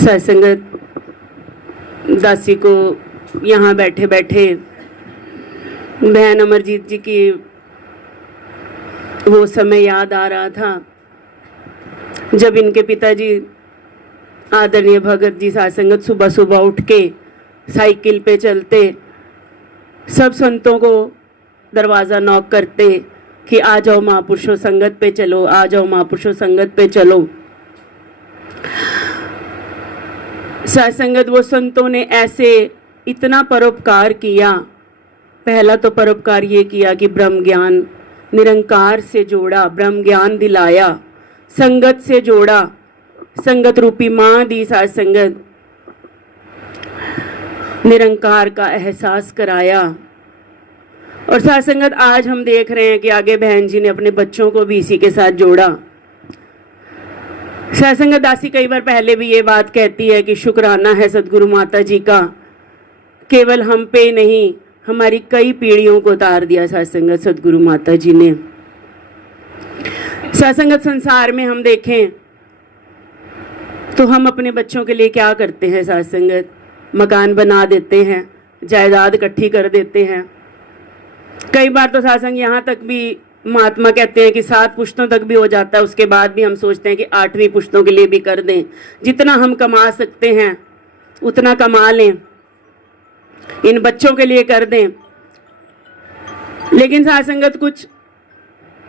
सत्संगत दासी को यहाँ बैठे बैठे बहन अमरजीत जी की वो समय याद आ रहा था जब इनके पिताजी आदरणीय भगत जी सत्संगत सुबह सुबह उठ के साइकिल पे चलते, सब संतों को दरवाज़ा नॉक करते कि आ जाओ महापुरुषों संगत पे चलो, आ जाओ महापुरुषों संगत पे चलो। सत्संगत वो संतों ने ऐसे इतना परोपकार किया। पहला तो परोपकार ये किया कि ब्रह्म ज्ञान निरंकार से जोड़ा, ब्रह्म ज्ञान दिलाया, संगत से जोड़ा, संगत रूपी माँ दी सत्संगत, निरंकार का एहसास कराया। और सत्संगत आज हम देख रहे हैं कि आगे बहन जी ने अपने बच्चों को भी इसी के साथ जोड़ा। सत्संगत दासी कई बार पहले भी ये बात कहती है कि शुक्राना है सदगुरु माता जी का, केवल हम पे नहीं हमारी कई पीढ़ियों को उतार दिया सत्संगत सदगुरु माता जी ने। सत्संगत संसार में हम देखें तो हम अपने बच्चों के लिए क्या करते हैं? सत्संगत मकान बना देते हैं, जायदाद इकट्ठी कर देते हैं। कई बार तो सत्संग यहाँ तक भी महात्मा कहते हैं कि 7 पुश्तों तक भी हो जाता है, उसके बाद भी हम सोचते हैं कि 8वीं पुश्तों के लिए भी कर दें। जितना हम कमा सकते हैं उतना कमा लें, इन बच्चों के लिए कर दें। लेकिन सत्संगत कुछ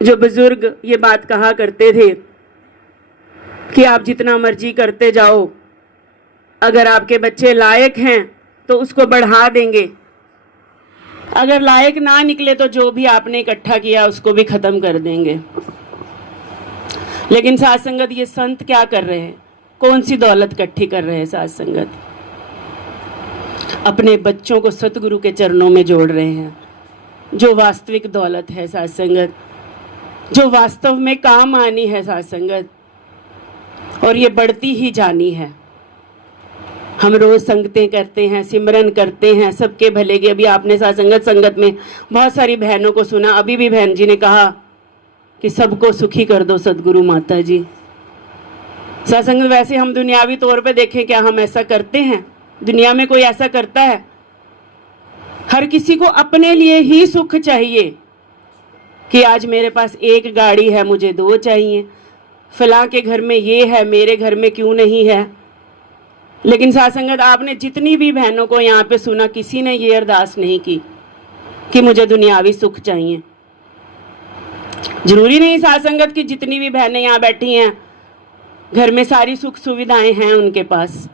जो बुजुर्ग ये बात कहा करते थे कि आप जितना मर्जी करते जाओ, अगर आपके बच्चे लायक हैं तो उसको बढ़ा देंगे, अगर लायक ना निकले तो जो भी आपने इकट्ठा किया उसको भी खत्म कर देंगे। लेकिन सत्संगत ये संत क्या कर रहे हैं? कौन सी दौलत इकट्ठी कर रहे हैं? सत्संगत अपने बच्चों को सतगुरु के चरणों में जोड़ रहे हैं। जो वास्तविक दौलत है सत्संगत, जो वास्तव में काम आनी है सत्संगत, और ये बढ़ती ही जानी है। हम रोज संगतें करते हैं, सिमरन करते हैं सबके भले की। अभी आपने सत्संगत संगत में बहुत सारी बहनों को सुना। अभी भी बहन जी ने कहा कि सबको सुखी कर दो सदगुरु माता जी। सत्संगत वैसे हम दुनियावी तौर पे देखें, क्या हम ऐसा करते हैं? दुनिया में कोई ऐसा करता है? हर किसी को अपने लिए ही सुख चाहिए कि आज मेरे पास 1 गाड़ी है, मुझे 2 चाहिए, फलां के घर में ये है, मेरे घर में क्यों नहीं है। लेकिन सत्संगत आपने जितनी भी बहनों को यहाँ पे सुना, किसी ने ये अरदास नहीं की कि मुझे दुनियावी सुख चाहिए। जरूरी नहीं सत्संगत की जितनी भी बहनें यहाँ बैठी हैं घर में सारी सुख सुविधाएं हैं उनके पास,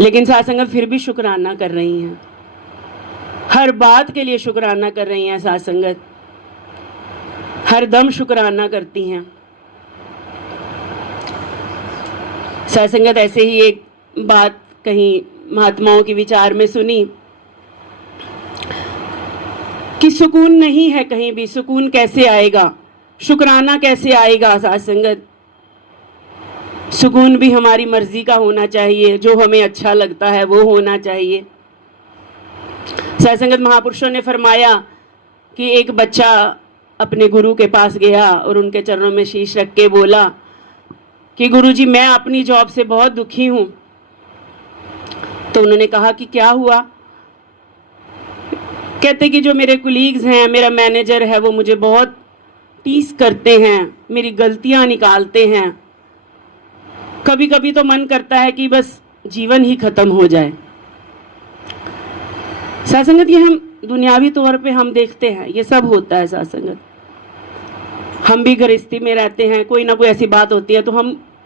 लेकिन सत्संगत फिर भी शुक्राना कर रही हैं, हर बात के लिए शुक्राना कर रही हैं। सत्संगत हर दम शुक्राना करती हैं। सत्संगत ऐसे ही एक बात कहीं महात्माओं के विचार में सुनी कि सुकून नहीं है कहीं भी। सुकून कैसे आएगा? शुक्राना कैसे आएगा? सत्संगत सुकून भी हमारी मर्जी का होना चाहिए, जो हमें अच्छा लगता है वो होना चाहिए। सत्संगत महापुरुषों ने फरमाया कि एक बच्चा अपने गुरु के पास गया और उनके चरणों में शीश रख के बोला कि गुरुजी मैं अपनी जॉब से बहुत दुखी हूं। तो उन्होंने कहा कि क्या हुआ? कहते कि जो मेरे कुलीग्स हैं, मेरा मैनेजर है, वो मुझे बहुत टीस करते हैं, मेरी गलतियां निकालते हैं। कभी कभी तो मन करता है कि बस जीवन ही खत्म हो जाए। सत्संगत ये हम दुनियावी तौर पे हम देखते हैं, ये सब होता है सत्संगत। हम भी गृहस्थी में रहते हैं, कोई ना कोई ऐसी बात होती है तो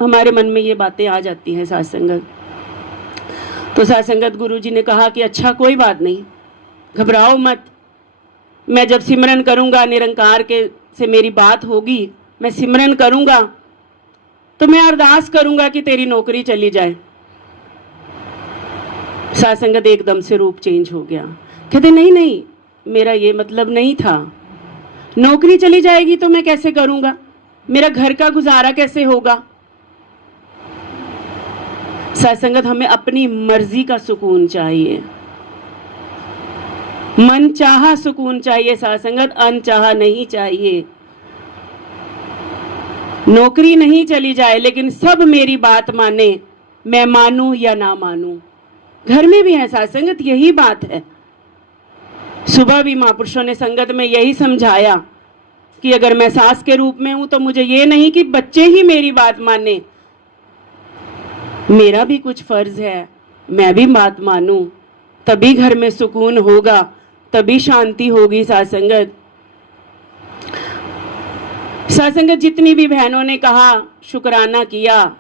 हमारे मन में ये बातें आ जाती हैं सत्संगत। तो सत्संगत गुरु जी ने कहा कि अच्छा कोई बात नहीं, घबराओ मत, मैं जब सिमरन करूंगा, निरंकार के से मेरी बात होगी, मैं सिमरन करूंगा तो मैं अरदास करूंगा कि तेरी नौकरी चली जाए। सत्संगत एकदम से रूप चेंज हो गया। कहते नहीं नहीं, मेरा ये मतलब नहीं था, नौकरी चली जाएगी तो मैं कैसे करूंगा, मेरा घर का गुजारा कैसे होगा। सत्संगत हमें अपनी मर्जी का सुकून चाहिए, मन चाहा सुकून चाहिए सत्संगत, अनचाहा नहीं चाहिए। नौकरी नहीं चली जाए लेकिन सब मेरी बात माने, मैं मानूं या ना मानूं। घर में भी है साथ संगत, यही बात है। सुबह भी महापुरुषों ने संगत में यही समझाया कि अगर मैं सास के रूप में हूं तो मुझे ये नहीं कि बच्चे ही मेरी बात माने, मेरा भी कुछ फर्ज है, मैं भी बात मानूं, तभी घर में सुकून होगा, तभी शांति होगी। सासंगत सासंगत जितनी भी बहनों ने कहा शुक्राना किया,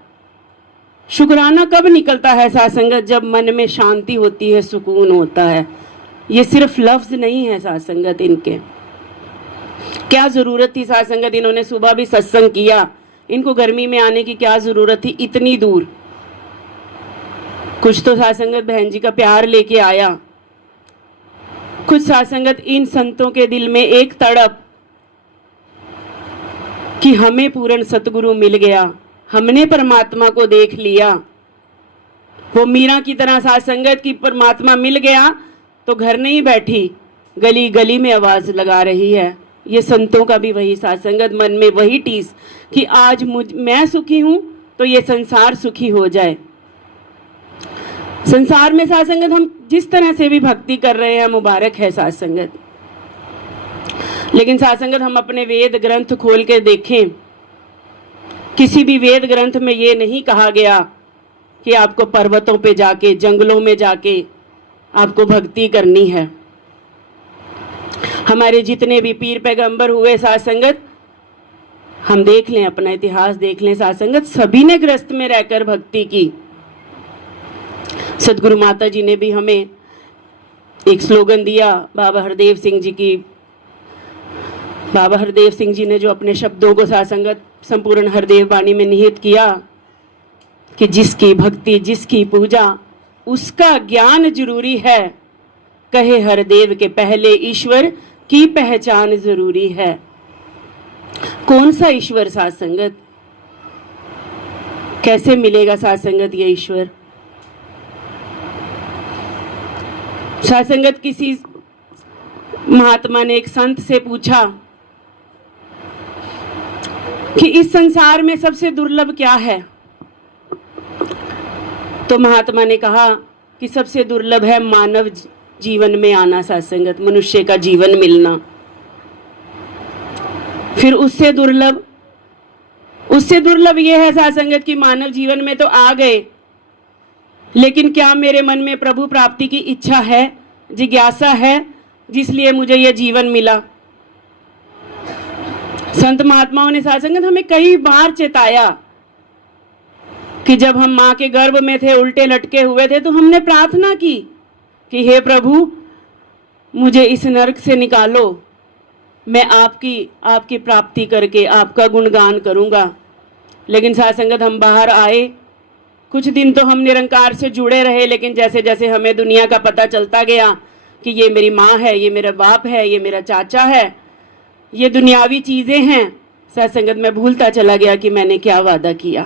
शुक्राना कब निकलता है सासंगत? जब मन में शांति होती है, सुकून होता है। ये सिर्फ लफ्ज नहीं है सासंगत इनके। क्या जरूरत थी सासंगत, इन्होंने सुबह भी सत्संग किया, इनको गर्मी में आने की क्या जरूरत थी इतनी दूर? कुछ तो सासंगत बहन जी का प्यार लेके आया, कुछ सासंगत इन संतों के दिल में एक तड़प कि हमें पूर्ण सतगुरु मिल गया, हमने परमात्मा को देख लिया। वो मीरा की तरह सासंगत की परमात्मा मिल गया तो घर नहीं बैठी, गली गली में आवाज लगा रही है। ये संतों का भी वही सासंगत, मन में वही टीस कि आज मैं सुखी हूं तो ये संसार सुखी हो जाए। संसार में सासंगत हम जिस तरह से भी भक्ति कर रहे हैं मुबारक है सासंगत, लेकिन सासंगत हम अपने वेद ग्रंथ खोल के देखें, किसी भी वेद ग्रंथ में ये नहीं कहा गया कि आपको पर्वतों पे जाके, जंगलों में जाके आपको भक्ति करनी है। हमारे जितने भी पीर पैगंबर हुए सासंगत, हम देख लें, अपना इतिहास देख लें सासंगत, सभी ने गृहस्थ में रहकर भक्ति की। सदगुरु माता जी ने भी हमें एक स्लोगन दिया, बाबा हरदेव सिंह जी की, बाबा हरदेव सिंह जी ने जो अपने शब्दों को सासंगत संपूर्ण हरदेव वाणी में निहित किया कि जिसकी भक्ति जिसकी पूजा उसका ज्ञान जरूरी है, कहे हरदेव के पहले ईश्वर की पहचान जरूरी है। कौन सा ईश्वर सासंगत? कैसे मिलेगा सासंगत ये ईश्वर? सासंगत किसी महात्मा ने एक संत से पूछा कि इस संसार में सबसे दुर्लभ क्या है? तो महात्मा ने कहा कि सबसे दुर्लभ है मानव जीवन में आना सासंगत, मनुष्य का जीवन मिलना। फिर उससे दुर्लभ यह है सासंगत कि मानव जीवन में तो आ गए, लेकिन क्या मेरे मन में प्रभु प्राप्ति की इच्छा है, जिज्ञासा है, जिसलिए मुझे यह जीवन मिला? संत महात्माओं ने सासंगत हमें कई बार चेताया कि जब हम मां के गर्भ में थे, उल्टे लटके हुए थे, तो हमने प्रार्थना की कि हे प्रभु मुझे इस नरक से निकालो, मैं आपकी प्राप्ति करके आपका गुणगान करूंगा। लेकिन सासंगत हम बाहर आए, कुछ दिन तो हम निरंकार से जुड़े रहे, लेकिन जैसे जैसे हमें दुनिया का पता चलता गया कि ये मेरी माँ है, ये मेरा बाप है, ये मेरा चाचा है, ये दुनियावी चीजें हैं, सत्संगत में भूलता चला गया कि मैंने क्या वादा किया।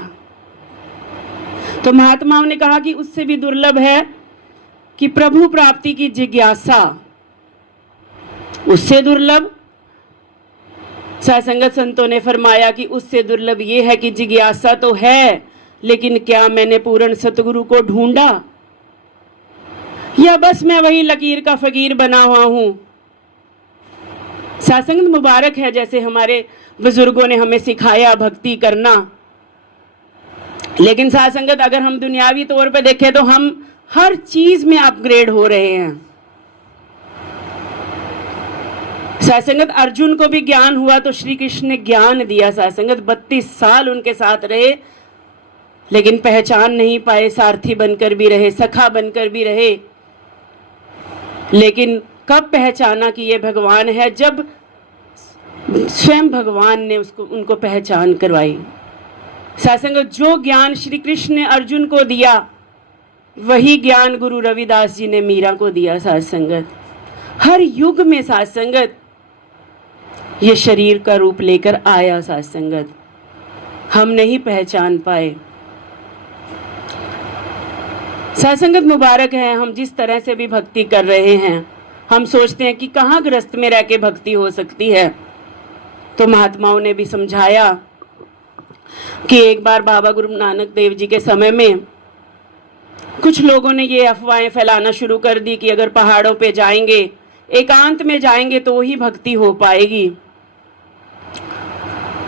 तो महात्माओं ने कहा कि उससे भी दुर्लभ है कि प्रभु प्राप्ति की जिज्ञासा, उससे दुर्लभ सत्संगत संतों ने फरमाया कि उससे दुर्लभ ये है कि जिज्ञासा तो है, लेकिन क्या मैंने पूर्ण सतगुरु को ढूंढा, या बस मैं वही लकीर का फकीर बना हुआ हूं? सत्संग मुबारक है जैसे हमारे बुजुर्गों ने हमें सिखाया भक्ति करना, लेकिन सत्संगत अगर हम दुनियावी तौर पे देखें तो हम हर चीज में अपग्रेड हो रहे हैं। सत्संगत अर्जुन को भी ज्ञान हुआ तो श्री कृष्ण ने ज्ञान दिया। सत्संगत 32 साल उनके साथ रहे, लेकिन पहचान नहीं पाए, सारथी बनकर भी रहे, सखा बनकर भी रहे, लेकिन कब पहचाना कि ये भगवान है? जब स्वयं भगवान ने उनको पहचान करवाई। सत्संगत जो ज्ञान श्री कृष्ण ने अर्जुन को दिया, वही ज्ञान गुरु रविदास जी ने मीरा को दिया। सत्संगत हर युग में सत्संगत ये शरीर का रूप लेकर आया। सत्संगत हम नहीं पहचान पाए। सत्संगत मुबारक है, हम जिस तरह से भी भक्ति कर रहे हैं, हम सोचते हैं कि कहाँ गृहस्थ में रह के भक्ति हो सकती है। तो महात्माओं ने भी समझाया कि एक बार बाबा गुरु नानक देव जी के समय में कुछ लोगों ने ये अफवाहें फैलाना शुरू कर दी कि अगर पहाड़ों पे जाएंगे, एकांत में जाएंगे तो ही भक्ति हो पाएगी।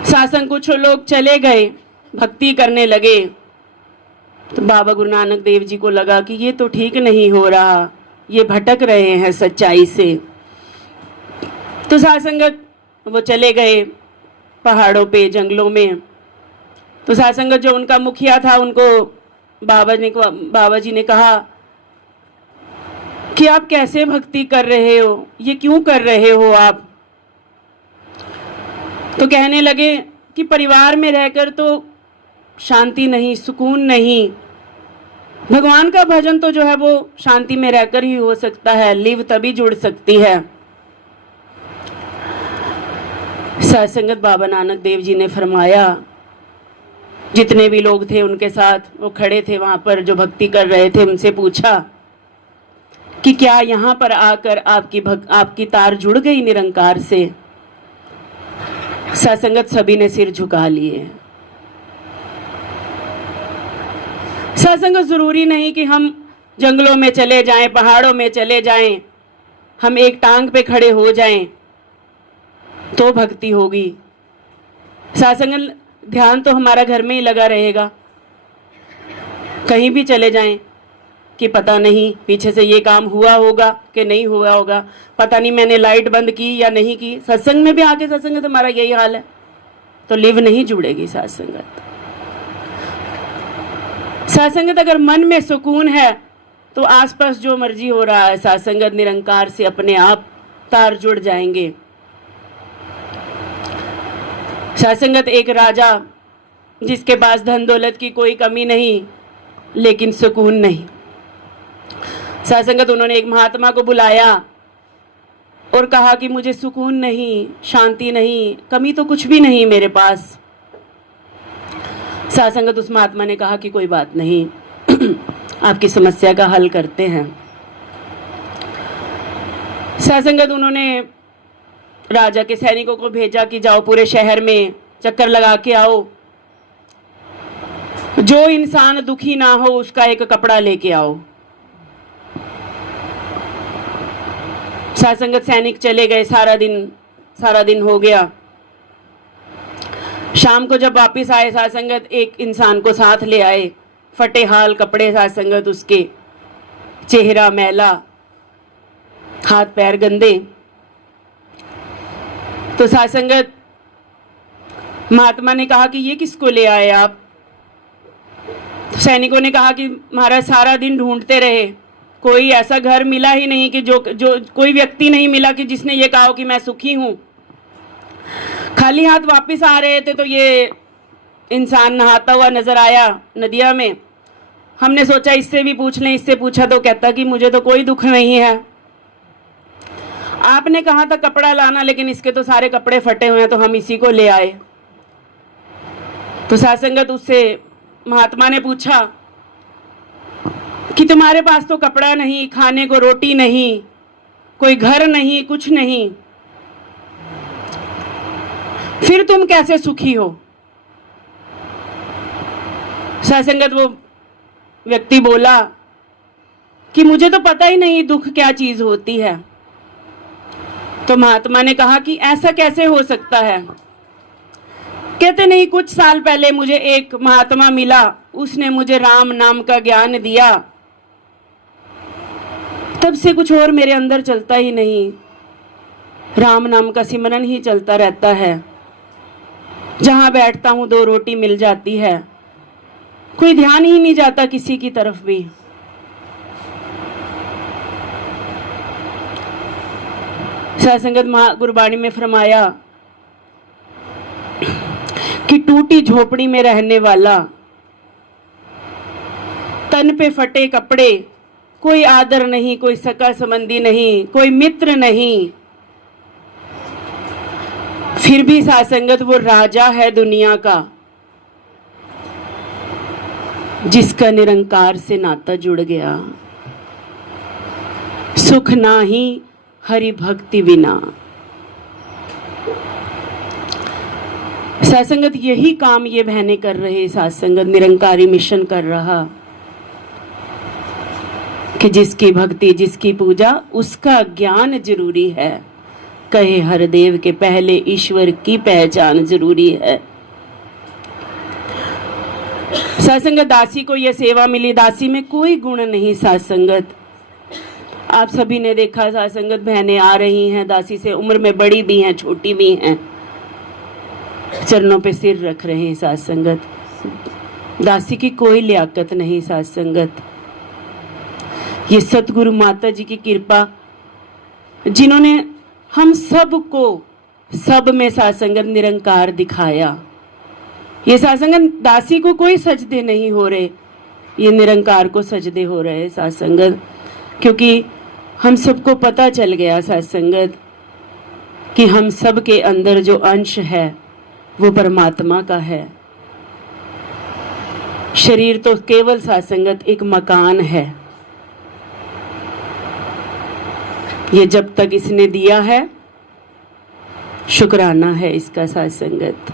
सत्संग कुछ लोग चले गए, भक्ति करने लगे, तो बाबा गुरु नानक देव जी को लगा कि ये तो ठीक नहीं हो रहा, ये भटक रहे हैं सच्चाई से। तो सत्संगत वो चले गए पहाड़ों पे, जंगलों में। तो सत्संगत जो उनका मुखिया था, उनको बाबा जी ने कहा कि आप कैसे भक्ति कर रहे हो, ये क्यों कर रहे हो आप? तो कहने लगे कि परिवार में रहकर तो शांति नहीं, सुकून नहीं। भगवान का भजन तो जो है वो शांति में रहकर ही हो सकता है, लिव तभी जुड़ सकती है। सत्संगत बाबा नानक देव जी ने फरमाया, जितने भी लोग थे उनके साथ, वो खड़े थे वहां पर जो भक्ति कर रहे थे, उनसे पूछा कि क्या यहाँ पर आकर आपकी तार जुड़ गई निरंकार से? सत्संगत सभी ने सिर झुका लिए। सत्संगत जरूरी नहीं कि हम जंगलों में चले जाएं, पहाड़ों में चले जाएं, हम एक टांग पे खड़े हो जाएं तो भक्ति होगी। सत्संगत ध्यान तो हमारा घर में ही लगा रहेगा। कहीं भी चले जाएं कि पता नहीं पीछे से ये काम हुआ होगा कि नहीं हुआ होगा, पता नहीं मैंने लाइट बंद की या नहीं की। सत्संग में भी आके सत्संगत हमारा यही हाल है, तो लिव नहीं जुड़ेगी सत्संगत। सत्संगत अगर मन में सुकून है तो आसपास जो मर्जी हो रहा है, सत्संगत निरंकार से अपने आप तार जुड़ जाएंगे। सत्संगत एक राजा जिसके पास धन दौलत की कोई कमी नहीं, लेकिन सुकून नहीं। सत्संगत उन्होंने एक महात्मा को बुलाया और कहा कि मुझे सुकून नहीं, शांति नहीं, कमी तो कुछ भी नहीं मेरे पास। सत्संगत उस महात्मा ने कहा कि कोई बात नहीं, आपकी समस्या का हल करते हैं। सत्संगत उन्होंने राजा के सैनिकों को भेजा कि जाओ पूरे शहर में चक्कर लगा के आओ, जो इंसान दुखी ना हो उसका एक कपड़ा लेके आओ। सत्संगत सैनिक चले गए, सारा दिन हो गया। शाम को जब वापस आए सत्संगत, एक इंसान को साथ ले आए, फटे हाल कपड़े सत्संगत, उसके चेहरा मैला, हाथ पैर गंदे। तो सत्संगत महात्मा ने कहा कि ये किसको ले आए आप? सैनिकों ने कहा कि महाराज सारा दिन ढूंढते रहे, कोई ऐसा घर मिला ही नहीं कि जो कोई व्यक्ति नहीं मिला कि जिसने ये कहा कि मैं सुखी हूं। खाली हाथ वापस आ रहे थे तो ये इंसान नहाता हुआ नजर आया नदिया में। हमने सोचा इससे भी पूछ लें, इससे पूछा तो कहता कि मुझे तो कोई दुख नहीं है, आपने कहा था कपड़ा लाना, लेकिन इसके तो सारे कपड़े फटे हुए हैं तो हम इसी को ले आए। तो सत्संगत उससे महात्मा ने पूछा कि तुम्हारे पास तो कपड़ा नहीं, खाने को रोटी नहीं, कोई घर नहीं, कुछ नहीं, फिर तुम कैसे सुखी हो? सत्संगत वो व्यक्ति बोला कि मुझे तो पता ही नहीं दुख क्या चीज होती है। तो महात्मा ने कहा कि ऐसा कैसे हो सकता है? कहते नहीं, कुछ साल पहले मुझे एक महात्मा मिला, उसने मुझे राम नाम का ज्ञान दिया, तब से कुछ और मेरे अंदर चलता ही नहीं, राम नाम का सिमरन ही चलता रहता है। जहां बैठता हूं 2 रोटी मिल जाती है, कोई ध्यान ही नहीं जाता किसी की तरफ भी। सत्संगत गुरबाणी में फरमाया कि टूटी झोपड़ी में रहने वाला, तन पे फटे कपड़े, कोई आदर नहीं, कोई सका संबंधी नहीं, कोई मित्र नहीं, फिर भी सत्संगत वो राजा है दुनिया का जिसका निरंकार से नाता जुड़ गया। सुख नाही हरि भक्ति बिना। सत्संगत यही काम ये बहनें कर रहे, सत्संगत निरंकारी मिशन कर रहा। कि जिसकी भक्ति जिसकी पूजा उसका ज्ञान जरूरी है। कहे हर देव के पहले ईश्वर की पहचान जरूरी है। सासंगत दासी को यह सेवा मिली, दासी में कोई गुण नहीं। सासंगत आप सभी ने देखा, सासंगत बहनें आ रही हैं दासी से, उम्र में बड़ी भी हैं छोटी भी हैं, चरणों पे सिर रख रहे हैं। सासंगत दासी की कोई लियाकत नहीं। सासंगत ये सतगुरु माता जी की कृपा, जिन्होंने हम सबको सब में सासंगत निरंकार दिखाया। ये सासंगत दासी को कोई सजदे नहीं हो रहे, ये निरंकार को सजदे हो रहे सासंगत, क्योंकि हम सबको पता चल गया सासंगत कि हम सब के अंदर जो अंश है वो परमात्मा का है। शरीर तो केवल सासंगत एक मकान है। ये जब तक इसने दिया है शुक्राना है इसका। सासंगत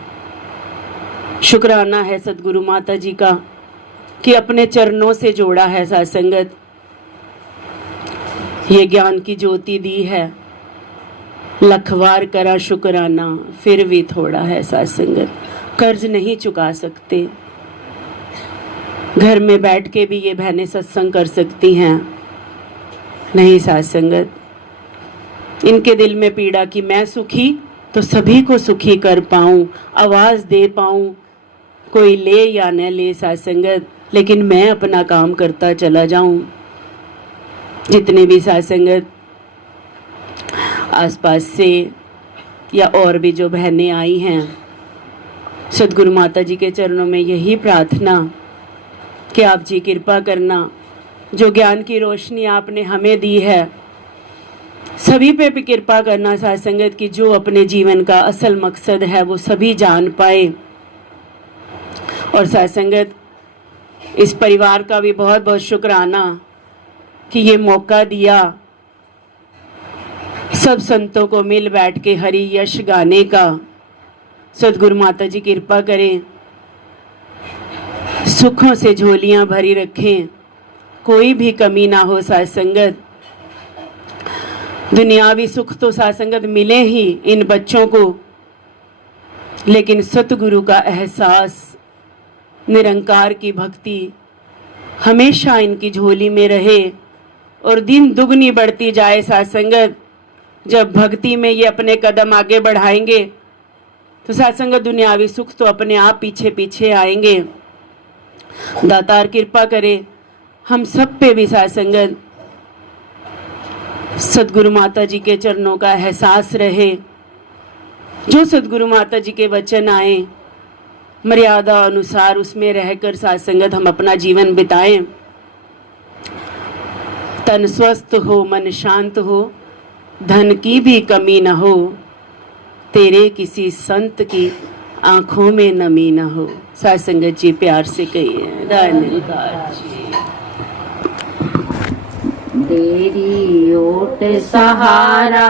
शुक्राना है सतगुरु माता जी का कि अपने चरणों से जोड़ा है। सासंगत ये ज्ञान की ज्योति दी है, लखवार करा शुक्राना फिर भी थोड़ा है। सासंगत कर्ज नहीं चुका सकते, घर में बैठ के भी ये बहनें सत्संग कर सकती हैं नहीं। सासंगत इनके दिल में पीड़ा कि मैं सुखी तो सभी को सुखी कर पाऊं, आवाज दे पाऊं, कोई ले या न ले सासंगत, लेकिन मैं अपना काम करता चला जाऊं। जितने भी सासंगत आसपास से या और भी जो बहनें आई हैं, सतगुरु माता जी के चरणों में यही प्रार्थना कि आप जी कृपा करना, जो ज्ञान की रोशनी आपने हमें दी है सभी पे भी कृपा करना सासंगत की, जो अपने जीवन का असल मकसद है वो सभी जान पाए। और सासंगत इस परिवार का भी बहुत बहुत शुक्राना कि ये मौका दिया सब संतों को मिल बैठ के हरि यश गाने का। सतगुरु माता जी कृपा करें, सुखों से झोलियां भरी रखें, कोई भी कमी ना हो। सासंगत दुनियावी सुख तो सासंगत मिले ही इन बच्चों को, लेकिन सतगुरु का एहसास, निरंकार की भक्ति हमेशा इनकी झोली में रहे और दिन दुगनी बढ़ती जाए। सासंगत जब भक्ति में ये अपने कदम आगे बढ़ाएंगे तो सासंगत दुनियावी सुख तो अपने आप पीछे पीछे आएंगे। दातार कृपा करे हम सब पे भी सासंगत सतगुरु माता जी के चरणों का एहसास रहे। जो सतगुरु माता जी के वचन आए मर्यादा अनुसार उसमें रहकर सासंगत हम अपना जीवन बिताएं। तन स्वस्थ हो, मन शांत हो, धन की भी कमी न हो, तेरे किसी संत की आंखों में नमी न हो। सासंगत जी प्यार से कहिए धन्यवाद जी। तेरी ओट सहारा